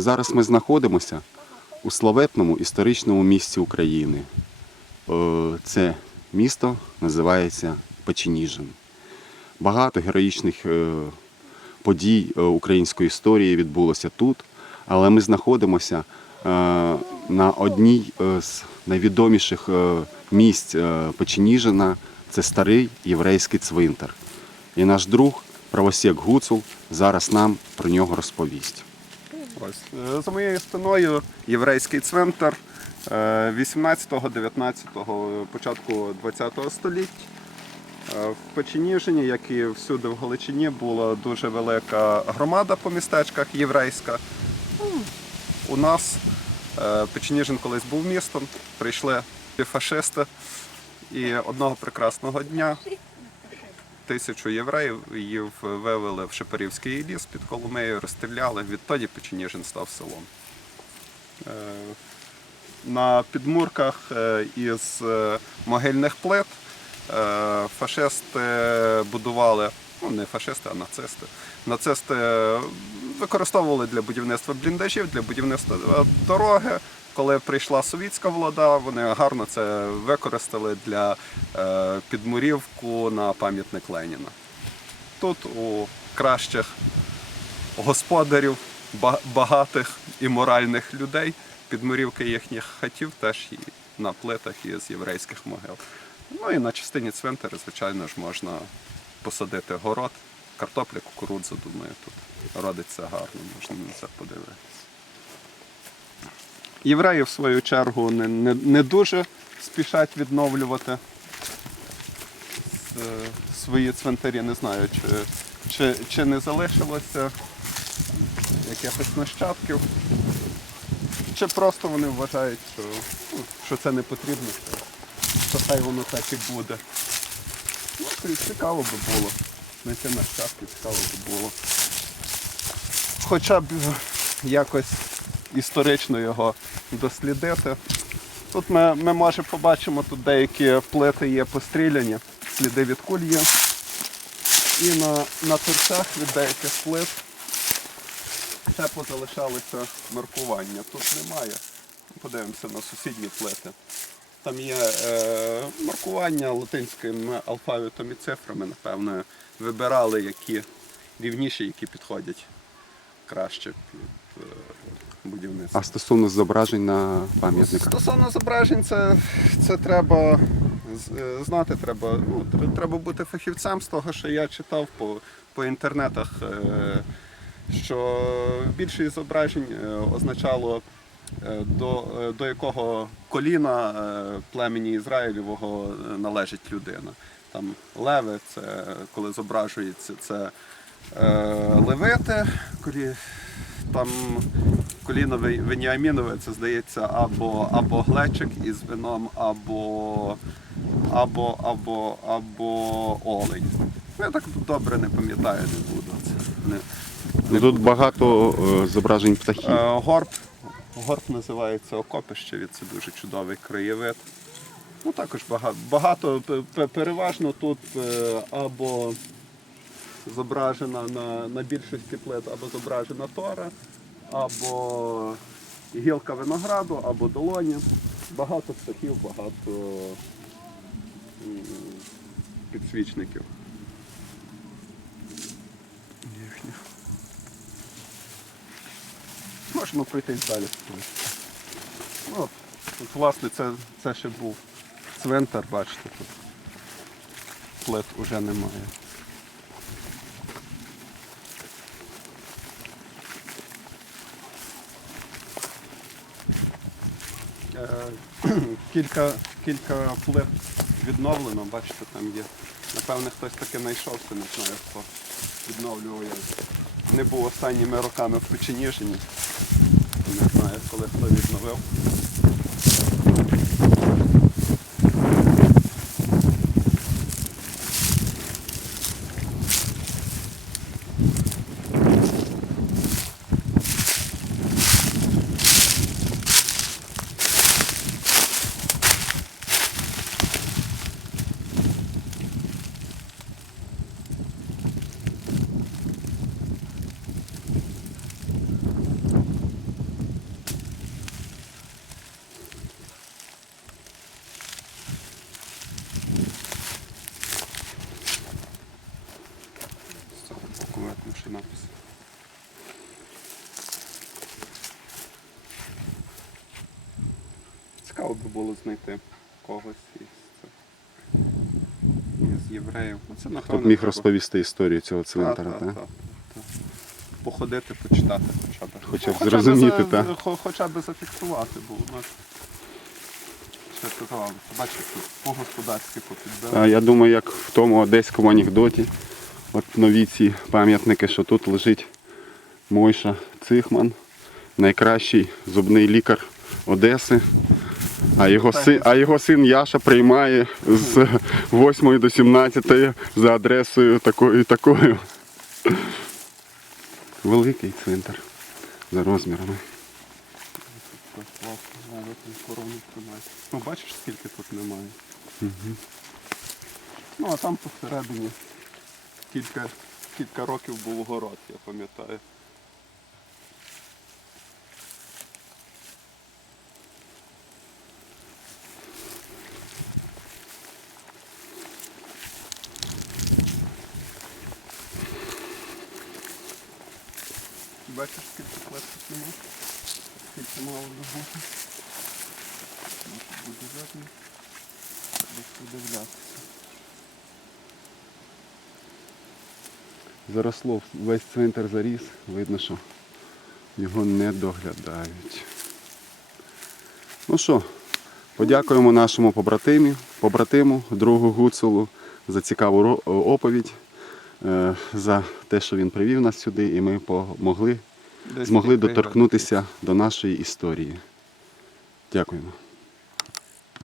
Зараз ми знаходимося у славетному історичному місті України. Е, Це місто називається Печеніжин. Багато героїчних е, подій е, української історії відбулося тут, але ми знаходимося на одній з найвідоміших місць Печеніжина. Це старий єврейський цвинтар. І наш друг правосек Гуцул зараз нам про нього розповість. Ось е, за моєю спиною єврейський цвинтар 18-19, початку 20 століття. Е, В Печеніжині, як і всюди в Галичині, була дуже велика громада по містечках єврейська. Ну, У нас е, Печеніжин колись був містом, прийшли фашисти і одного прекрасного дня тисячу євреїв їх вивели в Шепарівський ліс під Коломиєю, розстріляли. Відтоді Печеніжин став селом. Е, На підмурках е, із е, могильних плит фашисти будували, ну не фашисти, а нацисти. Нацисти використовували для будівництва бліндажів, для будівництва дороги. Коли прийшла совітська влада, вони гарно це використали для е, підмурівку на пам'ятник Леніна. Тут у кращих господарів, багатих і моральних людей підмурівки їхніх хатів теж і на плитах із єврейських могил. Ну і на частині цвинтаря, звичайно ж, можна посадити город, картопля, кукурудзу, думаю, тут родиться гарно, можна на це подивитися. Євреї, в свою чергу, не, не, не дуже спішать відновлювати е, свої цвинтарі. Не знаю, чи, чи, чи не залишилося якихось нащадків, чи просто вони вважають, що, ну, що це не потрібно, що, що хай воно так і буде. Цікаво би було. Знайти нащадків, цікаво би було. Хоча б якось історично його дослідити. Тут ми, ми може побачимо, тут деякі плити є постріляні, сліди від куль є. І на, на торцях від деяких плит ще позалишалися маркування. Тут немає. Подивимося на сусідні плити. Там є е, маркування латинським алфавітом і цифрами, напевно, вибирали, які рівніші, які підходять краще під е, будівництво. А стосовно зображень на пам'ятниках. Стосовно зображень, це, це треба е, знати, треба, ну, треба бути фахівцем з того, що я читав по, по інтернетах, е, що більшість зображень е, означало до, е, до якого коліна е, племені Ізраїлівого е, належить людина. Там леви, це коли зображується, це е, левити, колі, там коліно Веніамінове, це здається, або, або глечик із вином, або, або, або, або олень. Ну, Я так добре не пам'ятаю, не буду. Це не, Ну, тут багато е, зображень птахів. Е, Горб. Горб називається Окопище, це дуже чудовий краєвид. Ну, також багато, багато переважно тут е, або зображена на, на більшості плит, або зображена тора, або гілка винограду, або долоні. Багато птахів, багато підсвічників. Можемо пройтись далі. Ну, от, от, власне, це, це ще був цвинтар, бачите, тут плит уже немає. Е, Кілька, кілька плит відновлено, бачите, там є. Напевне, хтось таки знайшовся, не знаю хто відновлював не був останніми роками в Печеніжині. Не знаю, коли хто відновив. бачите напис. Цікаво би було знайти когось із із євреїв. Ну, це, Хто б міг треба. розповісти історію цього цвинтара, так? Та, та, та. Походити, почитати хоча б. Хоча б зрозуміти, так? Хоча б зафіксувати, бо у нас ще казалося, бачите, по господарськи попідбили. Я думаю, як в тому одеському анекдоті от нові ці пам'ятники, що тут лежить Мойша Цихман, найкращий зубний лікар Одеси. А його, син, а його син Яша приймає з 8 до 17 за адресою такою і такою. Великий цвинтар за розмірами. Ну, бачиш, скільки тут немає. Ну, а там посередині кілька, кілька років був город, я пам'ятаю. Бачиш, скільки класів немає? Скільки мало би бути. Ну, Буде. Треба подивлятися. Заросло, весь цвинтар заріс, видно, що його не доглядають. Ну що, подякуємо нашому побратимі, побратиму, другу Гуцулу за цікаву оповідь, е, за те, що він привів нас сюди, і ми помогли, змогли доторкнутися до нашої історії. Дякуємо.